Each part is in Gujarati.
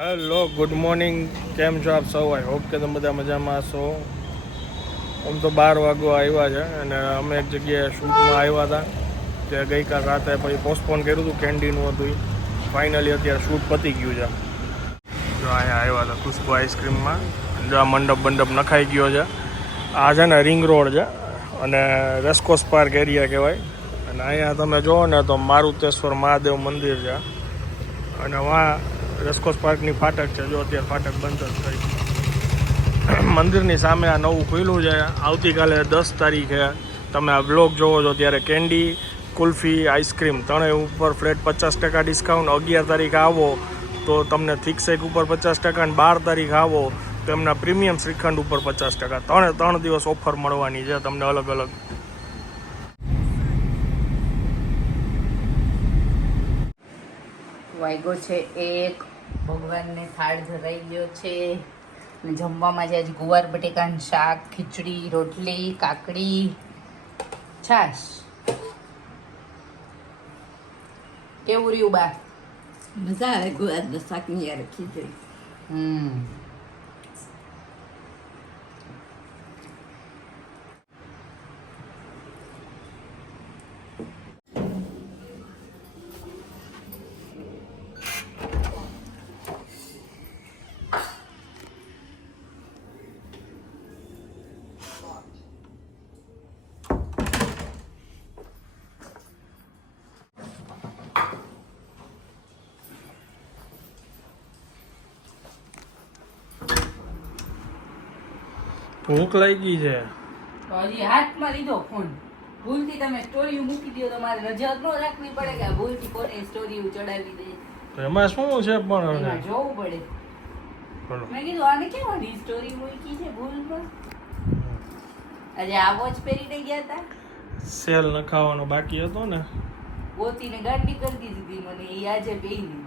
હેલો ગુડ મોર્નિંગ, કેમ છો આપ સૌ? આઈ હોપ કે તમે બધા મજામાં છો. આમ તો 12 વાગવા આવ્યા છે અને અમે એક જગ્યાએ શૂટમાં આવ્યા હતા. તે ગઈકાલ રાતે પછી પોસ્ટપોન કર્યું હતું, કેન્ડીનું હતું. ફાઇનલી અત્યારે શૂટ પતી ગયું છે. જો અહીંયા આવ્યા હતા ખુશ્બુ આઈસ્ક્રીમમાં. જો આ મંડપ નખાઈ ગયો છે. આ છે ને રિંગ રોડ છે અને રેસકોર્સ પાર્ક એરિયા કહેવાય. અને અહીંયા તમે જુઓ ને તો મારુતેશ્વર મહાદેવ મંદિર છે અને વાં રેસકોર્સ પાર્કની ફાટક છે. જો અત્યારે ફાટક બંધ જ થઈ. મંદિરની સામે આ નવું ખુલ્યું છે. આવતીકાલે 10 તારીખે તમે આ બ્લોગ જોવો છો ત્યારે કેન્ડી, કુલ્ફી, આઈસ્ક્રીમ ત્રણેય ઉપર ફ્લેટ 50% ડિસ્કાઉન્ટ. 11 તારીખે આવો તો તમને થિક શેક ઉપર 50% અને 12 તારીખે આવો તો એમના પ્રીમિયમ શ્રીખંડ ઉપર 50%. ત્રણ દિવસ ઓફર મળવાની છે તમને અલગ અલગ. વાગ્યો છે 1, ભગવાનને થાળ ધરાઈ ગયો છે અને જમવામાં છે આજે ગુવાર બટેકાનું શાક, ખીચડી, રોટલી, કાકડી, છાશ. કેવું રહ્યું બા? મજા આવે ગુવારના શાકની યાર ખીચડી. ભૂખ લાગી છે. હજી હાથમાં લીધો ફોન. ભૂલથી તમે સ્ટોરી મૂકી દો તો મારે નજર ન રાખવી પડે કે ભૂલથી કોને સ્ટોરી ચડાવી દે. તો એમાં શું છે પણ એમાં જોવું પડે. બોલો. મેં કીધું આને કેવાની સ્ટોરી મૂકી છે ભૂલમાં. આજે આ વોચ પહેરીને ગયા હતા. સેલ નખાવાનો બાકી હતો ને. ગોતીને ગાંડી કરી દીધી મને. એ આજે પહેરી.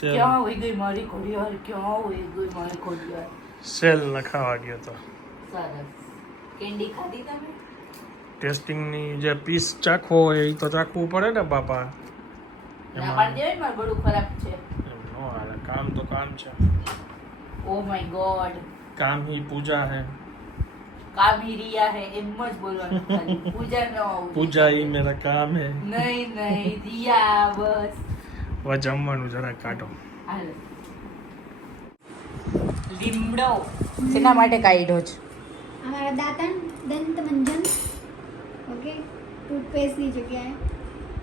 સેલ ક્યાં હોઈ ગઈ મારી ઘડિયાળ? ક્યાં હોઈ ગઈ મારી ઘડિયાળ? સેલ નખાવા ગયો તો. સરસ. કેન્ડી ખાધી તમે? ટેસ્ટિંગની જે પીસ ચાખવો હોય એ તો ચાખવું પડે ને બાપા. ના પાડી દેવાય ને મારું ગળું ખરાબ છે. એમ નો હાલે. કામ તો કામ છે. ઓ માય ગોડ. કામ ही पूजा है. કામ ही रिया है. એમ જ બોલવાનું ખાલી. પૂજા ન આવું. पूजा ही मेरा काम है. નહીં રિયા બસ. હવે જમવાનું જરાક કાઢો. હાલો. લીમડો શેના માટે કાઢ્યો છે? हमारा दातन दंत मंजन ओके टूथपेस्टની જગ્યાએ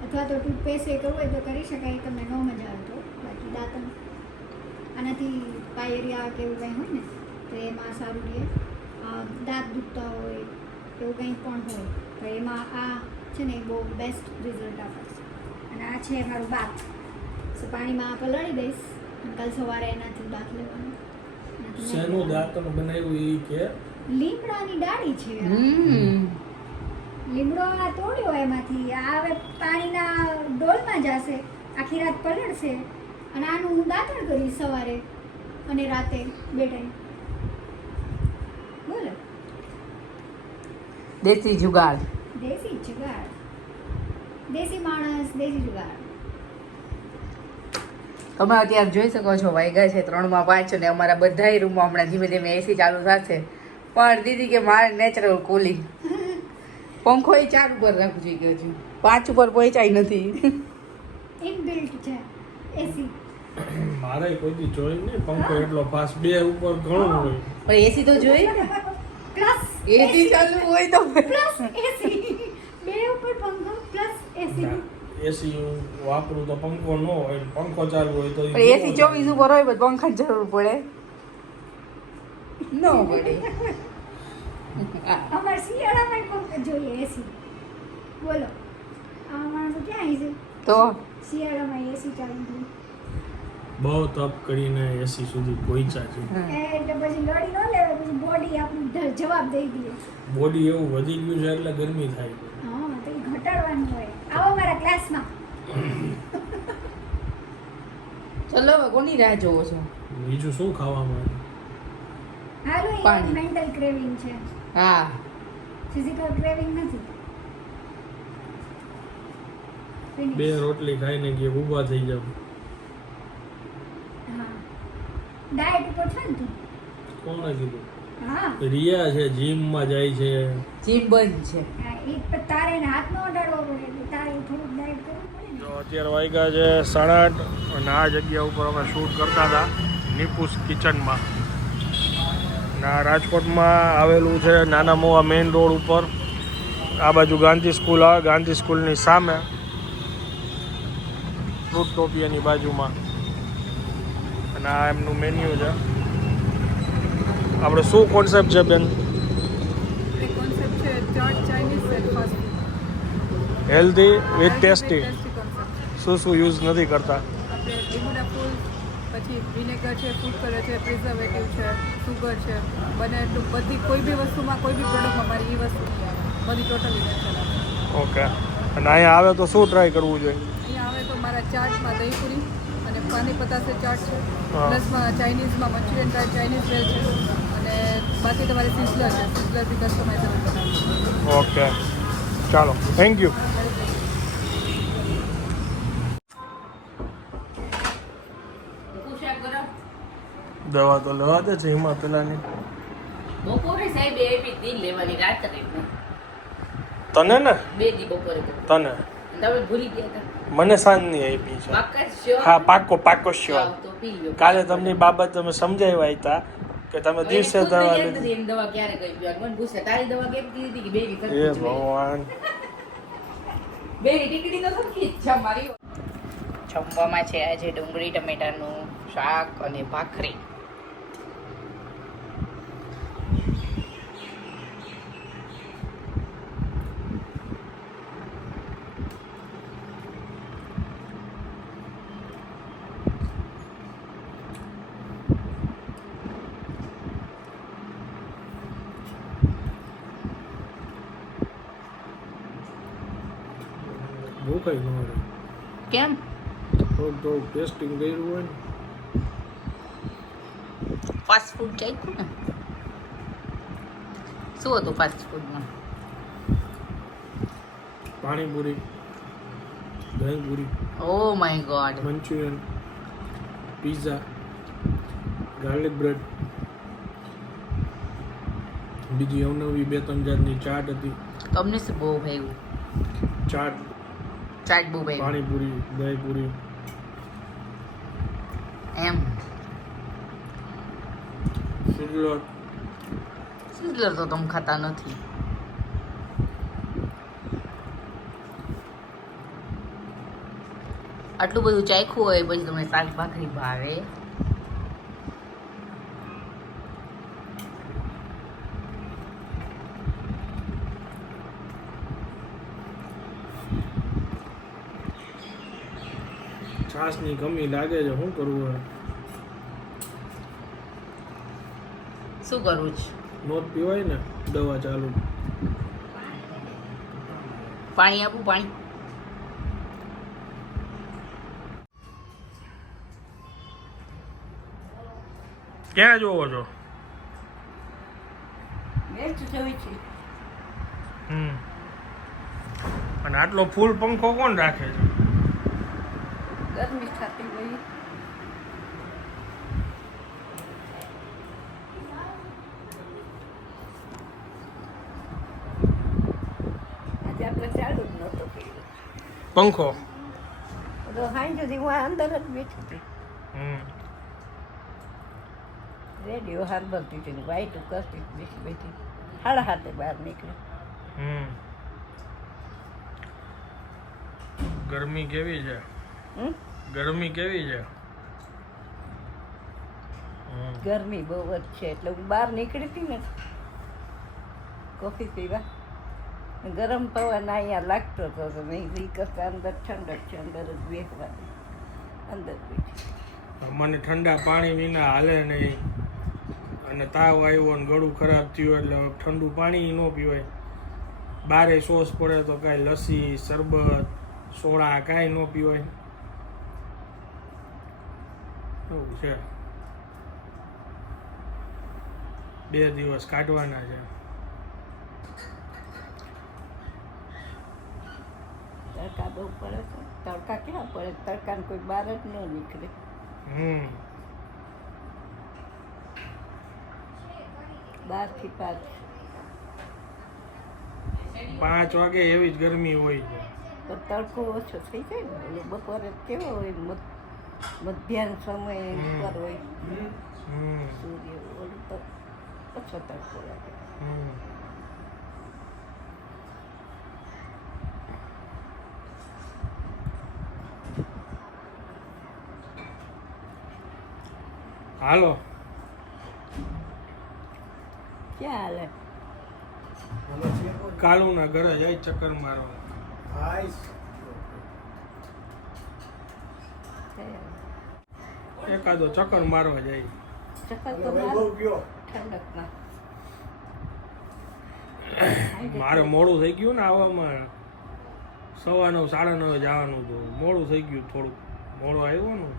અથવા તો ટૂથપેસ્ટ એ કરવું હોય તો કરી શકાય. તમને ન મજા આવે તો બાકી દાંતન આનાથી પાયરિયા કે એવું કંઈ હોય ને તો એમાં સારું રહે. દાંત દુખતા હોય એવું કંઈ પણ હોય તો એમાં આ છે ને બહુ બેસ્ટ રિઝલ્ટ આપે છે. અને આ છે મારું બાથ. સો પાણીમાં પલાળી દઈશ અને કાલ સવારે એનાથી બાથ લેવાનું. શેનું દાંતનું બનાવ્યું ઈ કે લીમડાની ડાળી છે. લીમડો આ તોડ્યો એમાંથી. આ હવે પાણીના ડોલમાં જશે, આખી રાત પલળશે અને આનું હું દાંતણ કરીશ સવારે અને રાતે 2 ટાઈમ. બોલો. દેશી જુગાડ. દેશી જુગાડ. દેશી માણસ, દેશી જુગાડ. તમે અત્યારે જોઈ શકો છો વાગ્યા છે 3:05 અને અમારા બધાય રૂમમાં હમણાં ધીમે ધીમે એસી ચાલુ થશે. પણ દીદી કે મારે નેચરલ કુલિંગ. પંખો એ 4 ઉપર રાખવું જોઈએ હજુ 5 ઉપર પહોંચાય નથી. ઇનબિલ્ટ છે એસી. મારે કોઈ જોઈ નહીં પંખો એટલો ફાસ્ટ. 2 ઉપર ઘણું હોય પણ એસી તો જોઈએ ને. પ્લસ એસી ચાલુ હોય તો પ્લસ એસી. 2 ઉપર પંખો પ્લસ એસી. એસી હું વાપરું તો પંખો ન હોય. પંખો ચાલુ હોય તો પણ એસી 24 ઉપર હોય પણ પંખા જરૂર પડે ન પડે. અમારે શિયાળામાં પંખો જોઈએ એસી. બોલો આ માણસો ક્યાં આવી છે? તો શિયાળામાં એસી ચાલુ થાય બહુ તપ કરીને એસી સુધી પહોંચ્યા છે. એટલે પછી લડી ન લેવાય. પછી બોડી આપણું જવાબ દઈ દે. બોડી એવું વધી ગયું છે એટલે ગરમી થાય. હા તો એ ઘટાડવાનું હોય. આવો મારા ક્લાસમાં. ચલો હવે કોની રાહ જોવો છો? બીજું શું ખાવામાં? હાલો એ પાણી. મેન્ટલ ક્રેવિંગ છે, હા ફિઝિકલ ક્રેવિંગ નથી. 2 રોટલી ખાઈને કે ઊભા થઈ જાવ. હા ડાયટ ઉપર છે ને તું? કોણે કીધું? હા રિયા છે, જીમમાં જાય છે. જીમ બંધ છે. હા, એ પણ તારે એને હાથ ન અડાડવો પડે એટલે તારે થોડુંક ડાયટ કરવું પડે ને. તો અત્યારે વાગ્યા છે 8:30 અને આ જગ્યા ઉપર અમે શૂટ કરતા હતા નિપુસ કિચનમાં. અને આ રાજકોટમાં આવેલું છે નાના મોવા મેઇન રોડ ઉપર. આ બાજુ ગાંધી સ્કૂલ આવે, ગાંધી સ્કૂલની સામે ફ્રૂટોપિયાની બાજુમાં. અને આ એમનું મેન્યુ છે. આપણે શું કોન્સેપ્ટ છે બેન? કોન્સેપ્ટ છે chaat Chinese and fast healthy with tasty. Tasty concept. શું શું યુઝ નથી કરતા? આપણે લીંબુના ફૂલ, પછી વિનેગર છે, ફૂડ કલર છે, પ્રિઝર્વેટિવ છે, સુગર છે, બને એટલું બધી કોઈ બી વસ્તુમાં કોઈ બી પ્રોડક્ટમાં મારી એ વસ્તુ નહીં આવે, બધી ટોટલી નેચરલ આવે. ઓકે. અને અહીંયા આવે તો શું ટ્રાય કરવું જોઈએ? અહીંયા આવે તો મારા ચાટમાં દહીંપુરી અને પાણી પતાસે ચાટ છે, હા. પ્લસમાં ચાઇનીઝમાં મંચુરિયન ટાઈપ ચાઇનીઝ વેલ છે, અને બાકી તમારે સિઝલર છે, સિઝલરથી કસ્ટમાઇઝેબલ બનાવવું. ઓકે, ચાલો, થેન્ક યુ. દવા તો લેવા દે છે એમાં પેલાની. બપોરે સાહેબ એવી દી લેવાની રાત્રે તને ને? 2 દી બપોરે તને તમે ભૂલી ગયા હતા. મને સાંજની આપી છે. પાકા શ્યોર. હા, પાકો પાકો શ્યોર. તો પી લો. કાલે તમને બાબત તમે સમજાવ્યા હતા કે તમે દિવસે દવા લીધી. એમ દવા ક્યારે કઈ પીવાની મને પૂછે તારી દવા કેમ કીધી હતી કે બેની એ સરખી જ ભગવાન. બેની ટીકડી તો સરખી જ છે મારી. જમવામાં છે આજે ડુંગળી ટમેટાનું શાક અને ભાખરી. બહુ કઈ ન હોય. કેમ? થોડું ટેસ્ટિંગ કર્યું હોય ને. ફાસ્ટ ફૂડ ચાખ્યું ને? શું હતું ફાસ્ટ ફૂડમાં? Panipuri, dahipuri, oh my God. Manchurian, pizza, garlic bread, બીજી અવનવી 2-3 જાતની ચાટ હતી. તમને શું બહુ ભાવ્યું? ચાટ, ચાટ બહુ ભાવ્યું પાણીપુરી, દહીંપુરી. એમ? સિઝલર. સિઝલર તો તમે ખાતા નથી. આટલું બધું ચાખ્યું હોય પછી તમને શાક ભાખરી ભાવે? છાશની કમી લાગે છે, શું કરવું હવે? શું કરવું છે? નોટ પીવાય ને દવા ચાલુ. પાણી આપું? પાણી ક્યાં જોવો છો? મેચ જોઈ છે. અને આટલો ફૂલ પંખો કોણ રાખે છે? ગરમી થતી હોય. આજે આપણે ચાલુ જ નહોતો કર્યો. પંખો. તો હાઈ સુધી હું અંદર જ બેઠી હતી. રેડિયો હારબરતી હતી, વાઈટ કરતી બેસી બેઠી. 7:30 બહાર નીકળી. ગરમી કેવી છે? ગરમી કેવી છે? ગરમી બહુ જ છે એટલે હું બહાર નીકળી હતી ને કોફી પીવા. ગરમ પવન અહીંયા લાગતો હતો તો મેં એ કરતા અંદર ઠંડક છે, અંદર જ બેસવાની. અંદર બેઠી. મને ઠંડા પાણી વિના હાલે નહીં. અને તાવ આવ્યો ને ગળું ખરાબ થયું એટલે ઠંડુ પાણી ન પીવાય. બારે સોસ પડે તો કાંઈ લસ્સી, શરબત, સોડા કાંઈ ન પીવાય. એવું છે. 2 દિવસ કાઢવાના છે. તડકા બહુ પડે છે. તડકા ક્યાં પડે? તડકાને કોઈ બહાર જ ન નીકળે. 12 થી 5. 5 વાગે એવી જ ગરમી હોય છે. તો તડકો ઓછો થઈ જાય ને. ઓલો બપોરે કેવો હોય મધ્યાહન સમયે ઉપર હોય સૂર્ય, ઓલું તો ઓછો તડકો લાગે. હાલો ક્યાં હાલે? કાલુના ઘરે જાય ચક્કર મારવા. એકાદો ચક્કર મારવા જાય. ચક્કર તો મારો ઠંડકમાં. મારે મોડું થઈ ગયું ને આવવામાં. 9:15 9:30 જવાનું હતું. મોડું થઈ ગયું, થોડુંક મોડું આવ્યું ને.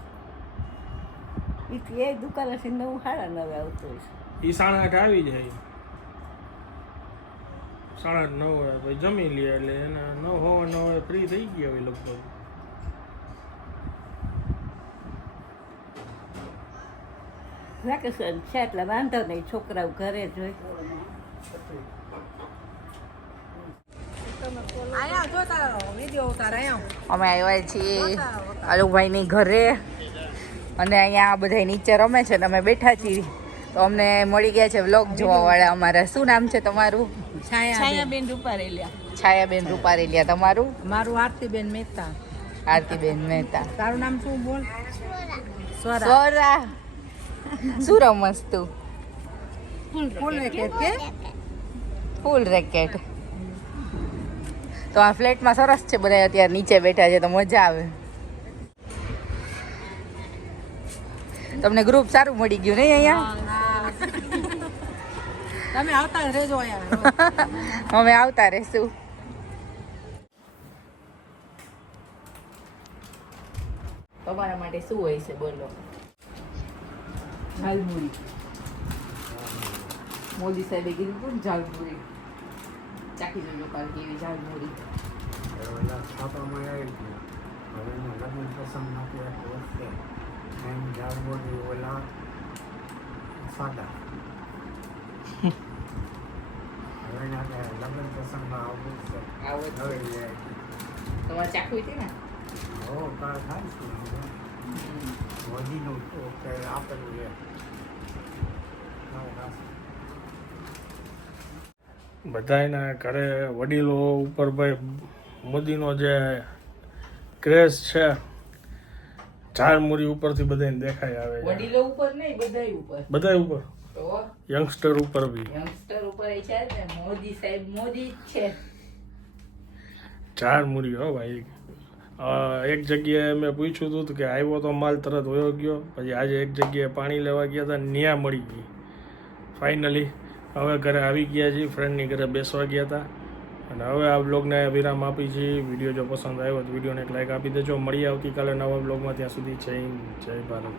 એ દુકાનેથી 9 સાડા 9 આવતો હોય. એ 8:30 આવી જાય. 8:30 પછી જમી લે એટલે એને 9 ફ્રી થઈ ગયા હોય લગભગ. વેકેશન છે એટલે વાંધો નહીં, છોકરાઓ ઘરે જ હોય. અમે આવ્યા છીએ આલુભાઈની ઘરે અને અહીંયા બધા નીચે રમે છે ને અમે બેઠા છીએ. તો અમને મળી ગયા છે વ્લોગ જોવા વાળા અમારા. શું નામ છે તમારું? છાયાબેન રૂપારેલિયા. છાયાબેન રૂપારેલિયા. તમારું? મારું આરતીબેન મહેતા. આરતીબેન મહેતા. તારું નામ શું બોલ? સ્વરા. શું રમસ તું? ફૂલ રેકેટ કે ફૂલ રેકેટ. તો આ ફ્લેટમાં સરસ છે, બધા અત્યારે નીચે બેઠા છે તો મજા આવે. તમને ગ્રુપ સારું મળી ગયું નહીં અહીંયા? તમે આવતા રહેજો અહીંયા. અમે આવતા રહેશું. તમારા માટે શું હોય છે બોલો? ઝાલમુરી. મોદી સાહેબે કીધું હતું ને ઝાલમુરી. ચાખી જોજો કાલ કેવી ઝાલમુરી. તમારે ચાખવી હતી ને? બધાના ઘરે વડીલો ઉપર ભાઈ મોદીનો જે ક્રેઝ છે ઝાલમુરી ઉપરથી બધાને દેખાય આવે છે. વડીલો ઉપર નહીં, બધાય ઉપર. બધાય ઉપર, તો યંગસ્ટર ઉપર બી. યંગસ્ટર ઉપર એ છે ને મોદી સાહેબ મોદી જ છે. ઝાલમુરી હો ભાઈ. એક જગ્યાએ મેં પૂછ્યું હતું કે આવ્યો તો માલ તરત વયો ગયો. પછી આજે એક જગ્યાએ પાણી લેવા ગયા હતા, ન્યા મળી ગઈ ફાઇનલી. હવે ઘરે આવી ગયા છીએ, ફ્રેન્ડની ઘરે બેસવા ગયા હતા અને હવે આ બ્લોગને વિરામ આપી છીએ. વિડીયો જો પસંદ આવ્યો તો વિડીયોને એક લાઈક આપી દેજો. મળીએ આવતીકાલે નવા બ્લોગમાં. ત્યાં સુધી જય હિન્દ, જય ભારત.